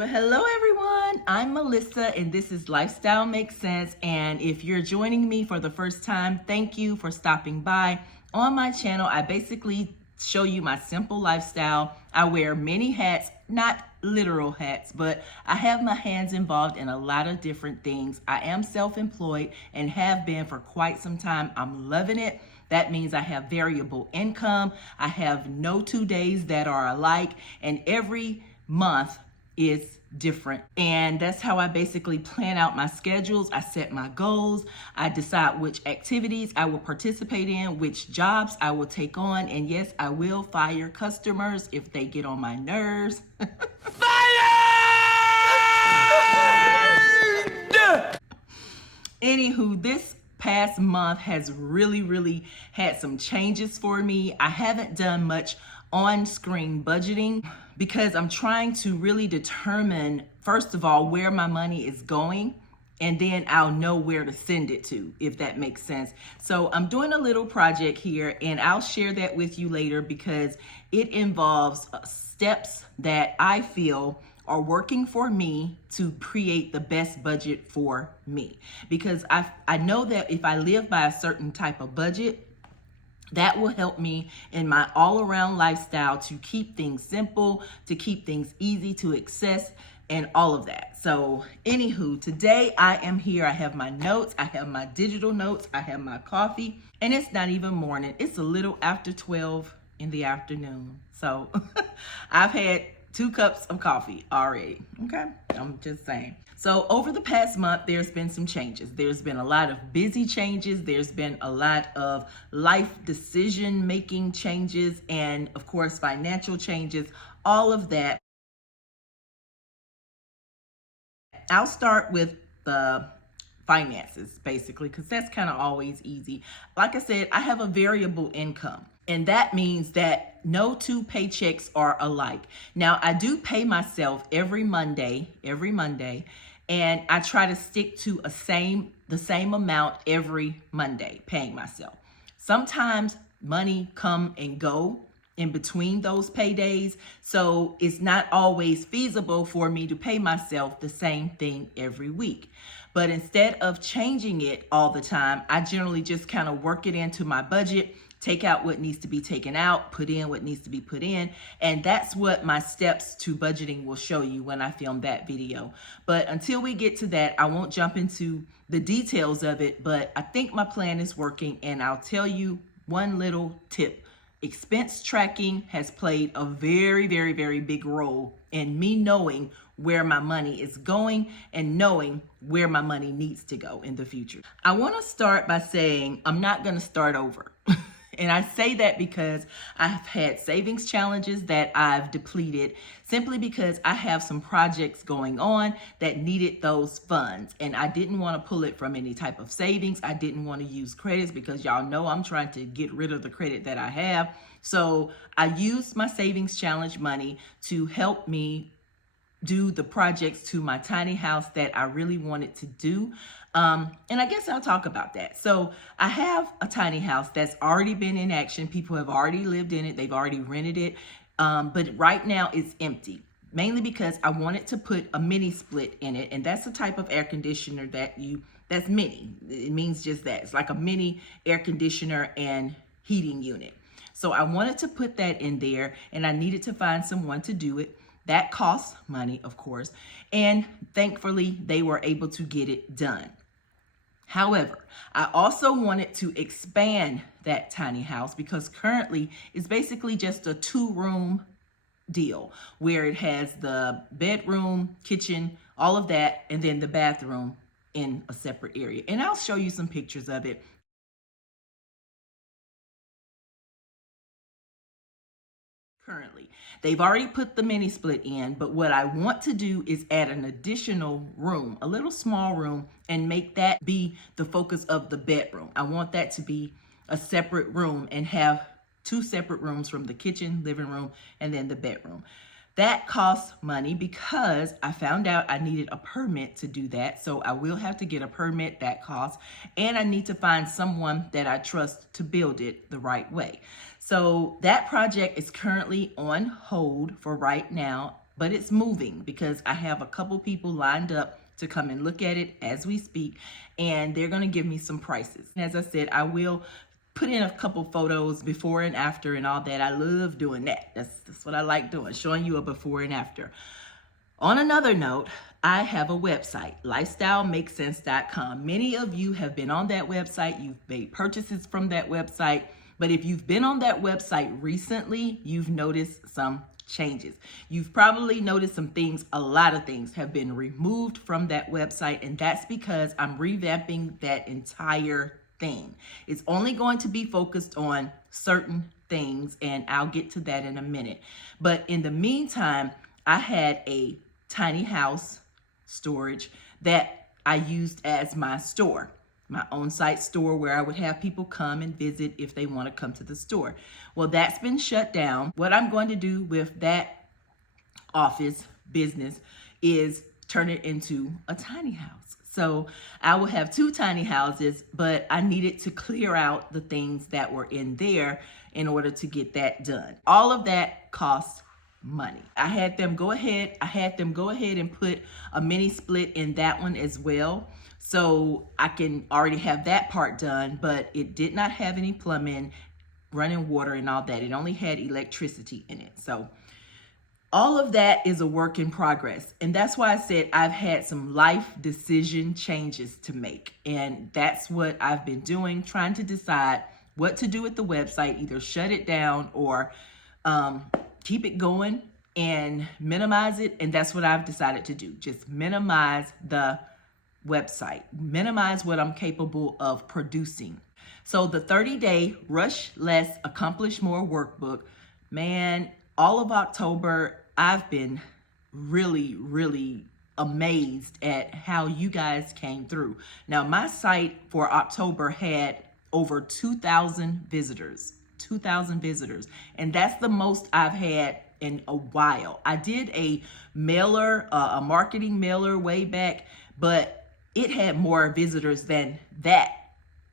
Well, hello everyone. I'm Melissa and this is Lifestyle Makes Sense. And if you're joining me for the first time, thank you for stopping by. On my channel, I basically show you my simple lifestyle. I wear many hats, not literal hats, but I have my hands involved in a lot of different things. I am self-employed and have been for quite some time. I'm loving it. That means I have variable income. I have no 2 days that are alike, and every month is different. And that's how I basically plan out my schedules. I set my goals. I decide which activities I will participate in, which jobs I will take on. And yes, I will fire customers if they get on my nerves. Anywho, this past month has really had some changes for me. I haven't done much on-screen budgeting because I'm trying to really determine, first of all, where my money is going, and then I'll know where to send it to, if that makes sense. So I'm doing a little project here, and I'll share that with you later because it involves steps that I feel are working for me to create the best budget for me. Because I know that if I live by a certain type of budget, that will help me in my all-around lifestyle to keep things simple, to keep things easy to access, and all of that. So anywho, today I am here. I have my notes, I have my digital notes, I have my coffee, and it's not even morning. It's a little after 12 in the afternoon. So I've had 2 cups of coffee already, okay? I'm just saying. So over the past month, there's been some changes. There's been a lot of busy changes. There's been a lot of life decision-making changes, and of course, financial changes, all of that. I'll start with the finances, basically, because that's kind of always easy. Like I said, I have a variable income, and that means that no 2 paychecks are alike. Now, I do pay myself every Monday, and I try to stick to the same amount every Monday, paying myself. Sometimes money come and go in between those paydays, so it's not always feasible for me to pay myself the same thing every week. But instead of changing it all the time, I generally just kind of work it into my budget, take out what needs to be taken out, put in what needs to be put in. And that's what my steps to budgeting will show you when I film that video. But until we get to that, I won't jump into the details of it, but I think my plan is working, and I'll tell you one little tip. Expense tracking has played a very big role in me knowing where my money is going and knowing where my money needs to go in the future. I want to start by saying I'm not going to start over. And I say that because I've had savings challenges that I've depleted simply because I have some projects going on that needed those funds. And I didn't want to pull it from any type of savings. I didn't want to use credits because y'all know I'm trying to get rid of the credit that I have. So I used my savings challenge money to help me do the projects to my tiny house that I really wanted to do. And I guess I'll talk about that. So I have a tiny house that's already been in action. People have already lived in it. They've already rented it. But right now it's empty, mainly because I wanted to put a mini split in it. And that's the type of air conditioner that's mini. It means just that. It's like a mini air conditioner and heating unit. So I wanted to put that in there, and I needed to find someone to do it. That costs money, of course, and thankfully they were able to get it done. However, I also wanted to expand that tiny house because currently it's basically just a 2-room deal where it has the bedroom, kitchen, all of that, and then the bathroom in a separate area. And I'll show you some pictures of it. Currently, they've already put the mini split in, but what I want to do is add an additional room, a little small room, and make that be the focus of the bedroom. I want that to be a separate room and have 2 separate rooms from the kitchen, living room, and then the bedroom. That costs money because I found out I needed a permit to do that. So I will have to get a permit. That costs. And I need to find someone that I trust to build it the right way. So that project is currently on hold for right now. but it's moving because I have a couple people lined up to come and look at it as we speak, and they're going to give me some prices. As I said, I will put in a couple photos before and after and all that. I love doing that. That's what I like doing, showing you a before and after. On another note, I have a website, lifestylemakes.sense.com. Many of you have been on that website. You've made purchases from that website. But if you've been on that website recently, you've noticed some changes. You've probably noticed some things. A lot of things have been removed from that website, and that's because I'm revamping that entire thing. It's only going to be focused on certain things, and I'll get to that in a minute. But in the meantime, I had a tiny house storage that I used as my store, my own site store, where I would have people come and visit if they want to come to the store. Well, that's been shut down. What I'm going to do with that office business is turn it into a tiny house. So I will have 2 tiny houses, but I needed to clear out the things that were in there in order to get that done. All of that costs money. I had them go ahead and put a mini split in that one as well. So I can already have that part done, but it did not have any plumbing, running water and all that. It only had electricity in it. So all of that is a work in progress. And that's why I said I've had some life decision changes to make. And that's what I've been doing, trying to decide what to do with the website, either shut it down or keep it going and minimize it. And that's what I've decided to do. Just minimize the website, minimize what I'm capable of producing. So the 30-day Rush Less, Accomplish More workbook, man, all of October, I've been really amazed at how you guys came through. Now, my site for October had over 2,000 visitors. 2,000 visitors, and that's the most I've had in a while. I did a mailer, a marketing mailer way back, but it had more visitors than that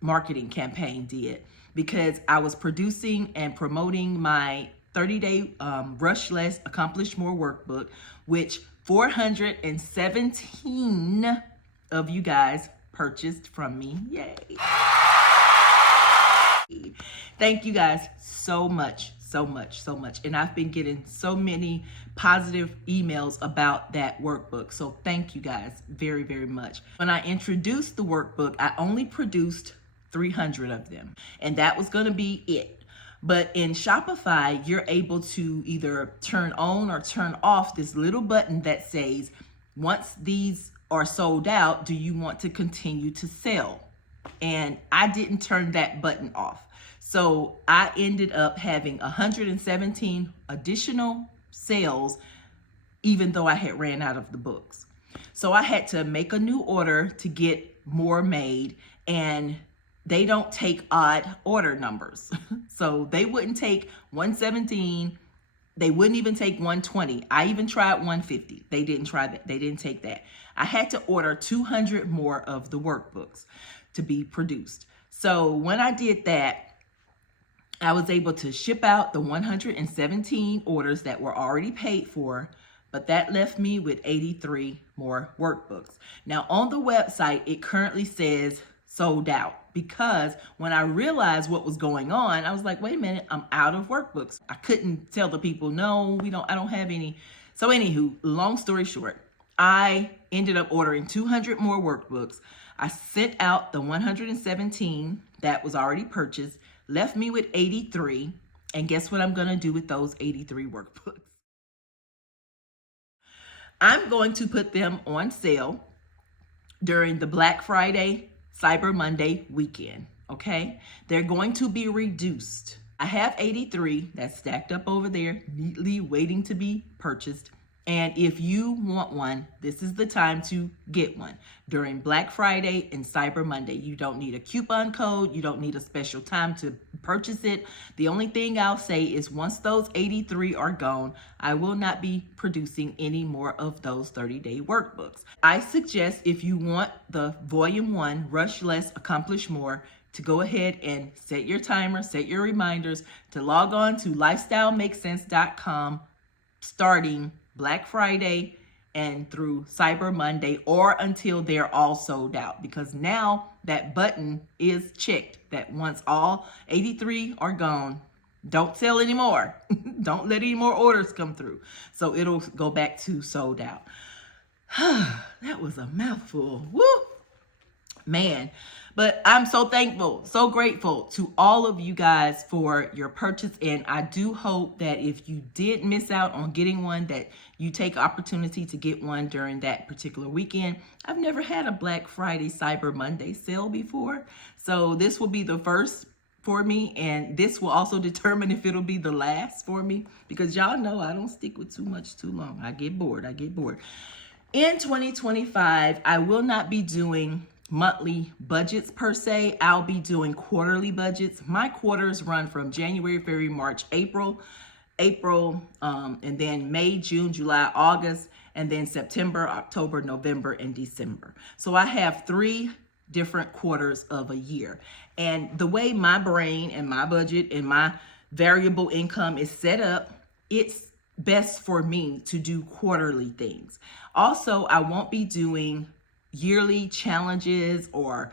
marketing campaign did because I was producing and promoting my 30-day Rush Less, Accomplish More workbook, which 417 of you guys purchased from me. Yay! Thank you guys so much. And I've been getting so many positive emails about that workbook. So thank you guys very much. When I introduced the workbook, I only produced 300 of them, and that was going to be it. But in Shopify, you're able to either turn on or turn off this little button that says, once these are sold out, do you want to continue to sell? And I didn't turn that button off. So I ended up having 117 additional sales, even though I had ran out of the books. So I had to make a new order to get more made, and they don't take odd order numbers. So they wouldn't take 117. They wouldn't even take 120. I even tried 150. They didn't try that. They didn't take that. I had to order 200 more of the workbooks to be produced. So when I did that, I was able to ship out the 117 orders that were already paid for, but that left me with 83 more workbooks. Now on the website, it currently says sold out, because when I realized what was going on, I was like, wait a minute, I'm out of workbooks. I couldn't tell the people, no, I don't have any. So anywho, long story short, I ended up ordering 200 more workbooks. I sent out the 117 that was already purchased, left me with 83. And guess what I'm going to do with those 83 workbooks? I'm going to put them on sale during the Black Friday, Cyber Monday weekend, okay? They're going to be reduced. I have 83 that's stacked up over there, neatly waiting to be purchased. And if you want one, this is the time to get one during Black Friday and Cyber Monday. You don't need a coupon code. You don't need a special time to purchase it. The only thing I'll say is once those 83 are gone, I will not be producing any more of those 30-day workbooks. I suggest if you want the Volume 1, Rush Less, Accomplish More, to go ahead and set your timer, set your reminders to log on to lifestylemakessense.com starting Black Friday and through Cyber Monday, or until they're all sold out, because now that button is checked that once all 83 are gone, don't sell anymore. Don't let any more orders come through. So it'll go back to sold out. That was a mouthful. Woo! Man, but I'm so thankful, so grateful to all of you guys for your purchase. And I do hope that if you did miss out on getting one, that you take opportunity to get one during that particular weekend. I've never had a Black Friday Cyber Monday sale before, so this will be the first for me, and this will also determine if it'll be the last for me, because y'all know I don't stick with too much too long. I get bored. In 2025, I will not be doing monthly budgets per se. I'll be doing quarterly budgets. My quarters run from January, February, March, April, and then May, June, July, August, and then September, October, November, and December. So I have 3 different quarters of a year. And the way my brain and my budget and my variable income is set up, it's best for me to do quarterly things. Also, I won't be doing yearly challenges or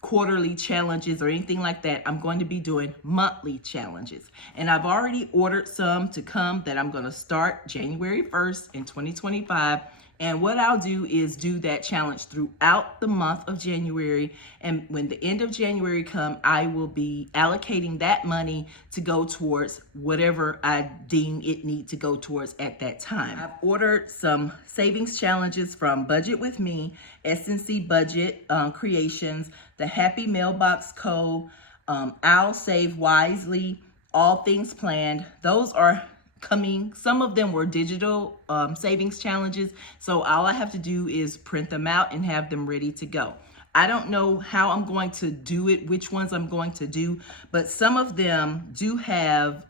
quarterly challenges or anything like that. I'm going to be doing monthly challenges. And I've already ordered some to come that I'm going to start January 1st in 2025. And what I'll do is do that challenge throughout the month of January. And when the end of January come, I will be allocating that money to go towards whatever I deem it need to go towards at that time. I've ordered some savings challenges from Budget With Me, S&C Budget Creations, The Happy Mailbox Co, I'll Save Wisely, All Things Planned. Those are coming. Some of them were digital savings challenges, so all I have to do is print them out and have them ready to go. I don't know how I'm going to do it, which ones I'm going to do, but some of them do have,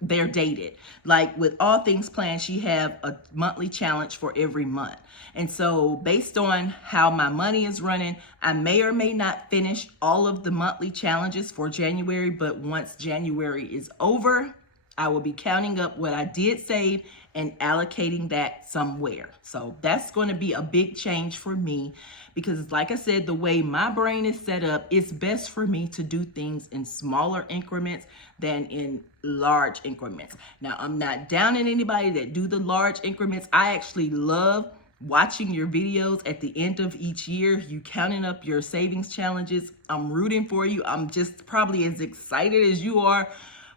they're dated. Like with All Things Planned, she have a monthly challenge for every month. And so based on how my money is running, I may or may not finish all of the monthly challenges for January, but once January is over, I will be counting up what I did save and allocating that somewhere. So that's going to be a big change for me, because like I said, the way my brain is set up, it's best for me to do things in smaller increments than in large increments. Now, I'm not down on anybody that do the large increments. I actually love watching your videos at the end of each year, you counting up your savings challenges. I'm rooting for you. I'm just probably as excited as you are.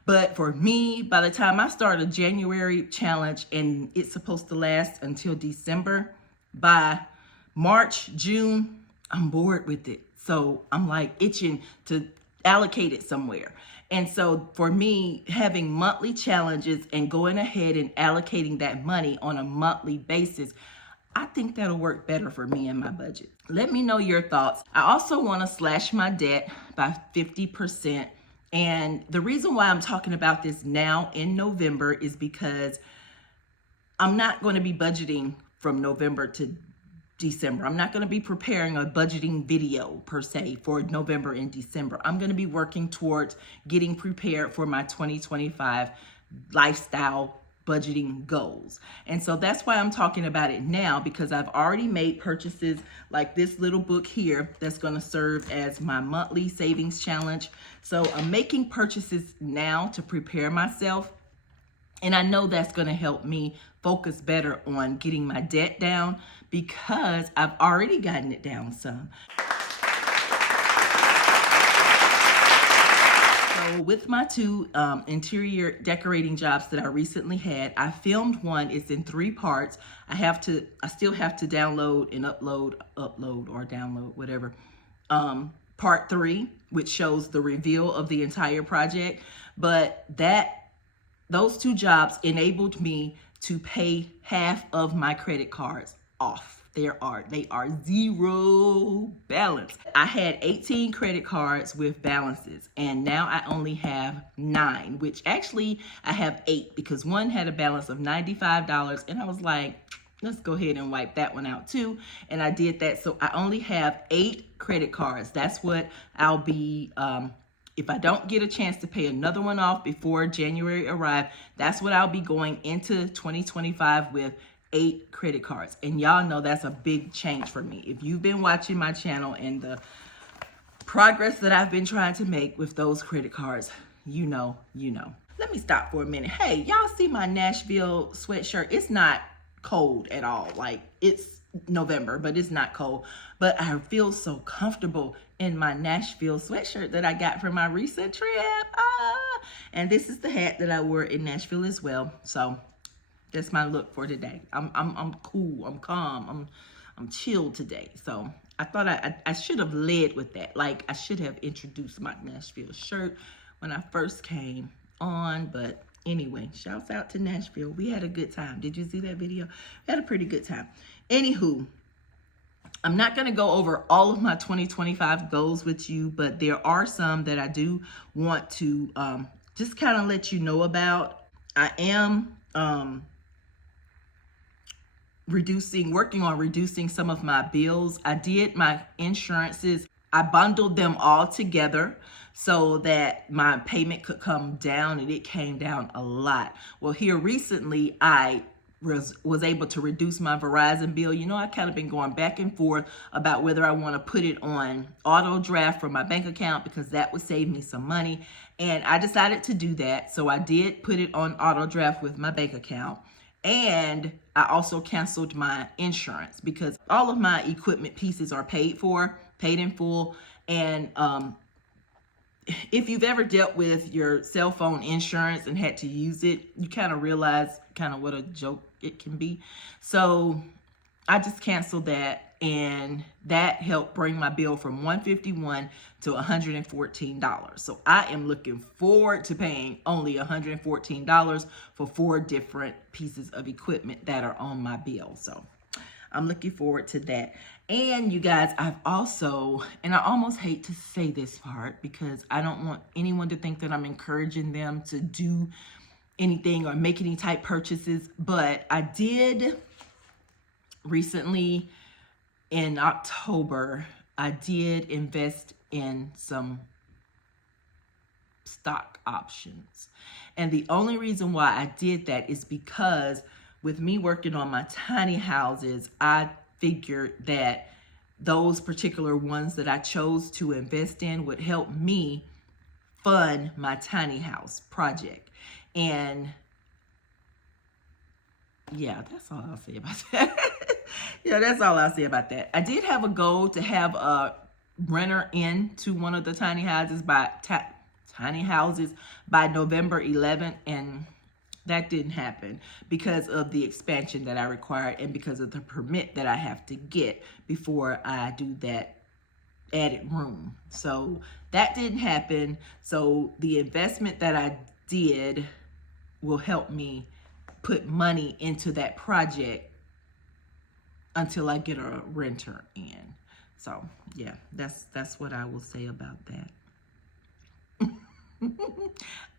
But for me, by the time I start a January challenge and it's supposed to last until December, by March, June, I'm bored with it. So I'm like itching to allocate it somewhere. And so for me, having monthly challenges and going ahead and allocating that money on a monthly basis, I think that'll work better for me and my budget. Let me know your thoughts. I also want to slash my debt by 50%. And the reason why I'm talking about this now in November is because I'm not going to be budgeting from November to December. I'm not going to be preparing a budgeting video per se for November and December. I'm going to be working towards getting prepared for my 2025 lifestyle budgeting goals. And so that's why I'm talking about it now, because I've already made purchases like this little book here that's going to serve as my monthly savings challenge. So I'm making purchases now to prepare myself. And I know that's going to help me focus better on getting my debt down, because I've already gotten it down some. So with my 2 interior decorating jobs that I recently had, I filmed one. It's in 3 parts. I still have to download and upload or download, whatever. Part 3, which shows the reveal of the entire project. But those 2 jobs enabled me to pay half of my credit cards off. They are 0 balance. I had 18 credit cards with balances, and now I only have 9, which actually I have 8, because one had a balance of $95, and I was like, let's go ahead and wipe that one out too. And I did that. So I only have 8 credit cards. That's what I'll be If I don't get a chance to pay another one off before January arrives, that's what I'll be going into 2025 with, 8 credit cards. And y'all know that's a big change for me. If you've been watching my channel and the progress that I've been trying to make with those credit cards, you know. Let me stop for a minute. Hey, y'all see my Nashville sweatshirt? It's not cold at all. Like, it's November, but it's not cold. But I feel so comfortable in my Nashville sweatshirt that I got from my recent trip. And this is the hat that I wore in Nashville as well. So that's my look for today. I'm cool. I'm calm. I'm chilled today. So I thought I should have led with that. Like, I should have introduced my Nashville shirt when I first came on. But anyway, shouts out to Nashville. We had a good time. Did you see that video? We had a pretty good time. Anywho, I'm not going to go over all of my 2025 goals with you, but there are some that I do want to just kind of let you know about. I am working on reducing some of my bills. I did my insurances. I bundled them all together so that my payment could come down, and it came down a lot. Well, here recently, I was able to reduce my Verizon bill. You know, I kind of been going back and forth about whether I want to put it on auto draft from my bank account, because that would save me some money. And I decided to do that. So I did put it on auto draft with my bank account. And I also canceled my insurance because all of my equipment pieces are paid in full. And if you've ever dealt with your cell phone insurance and had to use it, you kind of realize kind of what a joke it can be. So I just canceled that, and that helped bring my bill from $151 to $114. So I am looking forward to paying only $114 for 4 different pieces of equipment that are on my bill. So I'm looking forward to that. And you guys, I've also, and I almost hate to say this part because I don't want anyone to think that I'm encouraging them to do anything or make any type purchases, but I did recently in October, I did invest in some stock options. And the only reason why I did that is because with me working on my tiny houses, I figured that those particular ones that I chose to invest in would help me fund my tiny house project. And yeah, that's all I'll say about that. That's all I'll say about that. I did have a goal to have a renter into one of the tiny houses by November 11th, and that didn't happen because of the expansion that I required and because of the permit that I have to get before I do that added room. So that didn't happen. So the investment that I did will help me put money into that project until I get a renter in. So yeah, that's what I will say about that.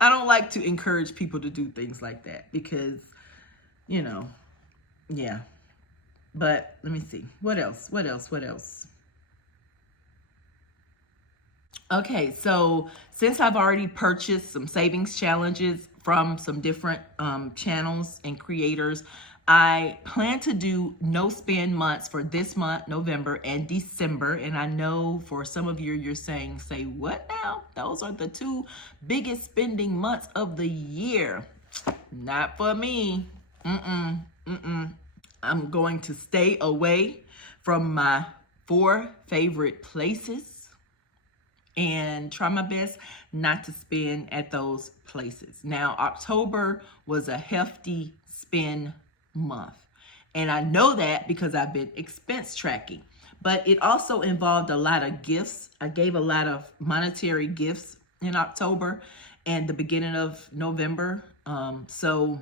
I don't like to encourage people to do things like that because, yeah. But let me see. What else? Okay, so since I've already purchased some savings challenges from some different channels and creators, I plan to do no spend months for this month, November and December. And I know for some of you, you're saying, say what now? Those are the 2 biggest spending months of the year. Not for me. I'm going to stay away from my 4 favorite places and try my best not to spend at those places. Now, October was a hefty spend month, and I know that because I've been expense tracking, but it also involved a lot of gifts. I gave a lot of monetary gifts in October and the beginning of November. So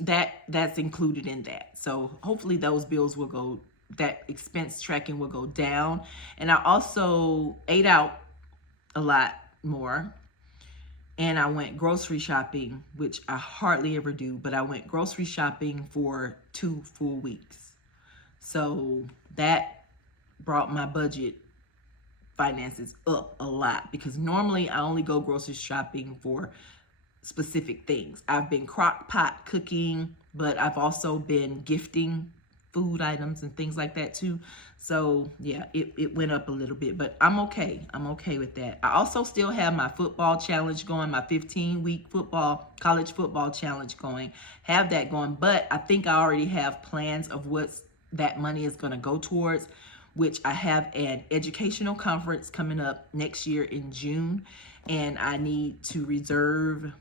that's included in that. So hopefully those bills will go, that expense tracking will go down. And I also ate out a lot more. And I went grocery shopping, which I hardly ever do, but I went grocery shopping for 2 full weeks. So that brought my budget finances up a lot, because normally I only go grocery shopping for specific things. I've been crock pot cooking, but I've also been gifting food items and things like that too. So yeah, it went up a little bit, but I'm okay. I'm okay with that. I also still have my football challenge going, my 15-week college football challenge going. Have that going, but I think I already have plans of what's that money is going to go towards, which I have an educational conference coming up next year in June, and I need to reserve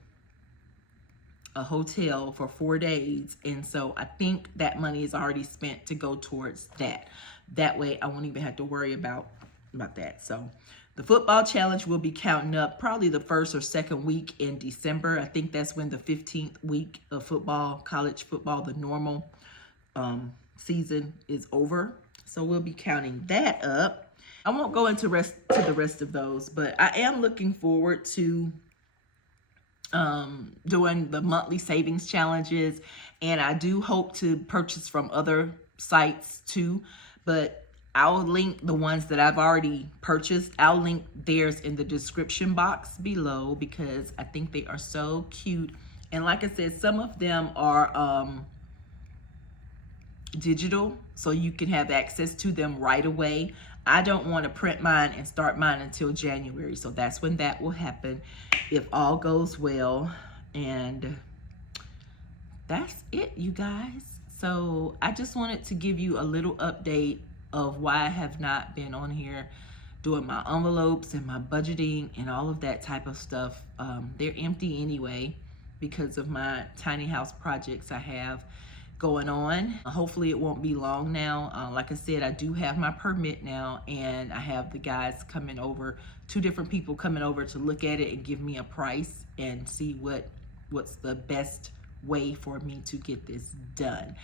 a hotel for 4 days. And so I think that money is already spent to go towards that. That way I won't even have to worry about that. So the football challenge will be counting up probably the first or second week in December. I think that's when the 15th week of football, college football, the normal season is over. So we'll be counting that up. I won't go into the rest of those, but I am looking forward to doing the monthly savings challenges, and I do hope to purchase from other sites too, but I'll link the ones that I've already purchased. I'll link theirs in the description box below, because I think they are so cute. And like I said, some of them are digital, so you can have access to them right away. I don't want to print mine and start mine until January, so that's when that will happen, if all goes well. And that's it, you guys. So I just wanted to give you a little update of why I have not been on here doing my envelopes and my budgeting and all of that type of stuff. They're empty anyway because of my tiny house projects I have going on. Hopefully it won't be long now. Like I said, I do have my permit now, and I have the guys coming over, 2 different people coming over to look at it and give me a price and see what's the best way for me to get this done,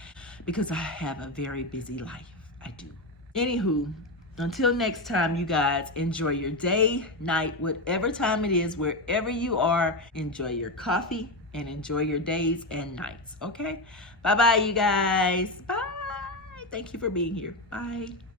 because I have a very busy life. I do. Anywho, until next time, you guys, enjoy your day, night, whatever time it is, wherever you are. Enjoy your coffee and enjoy your days and nights, okay? Bye-bye, you guys. Bye. Thank you for being here. Bye.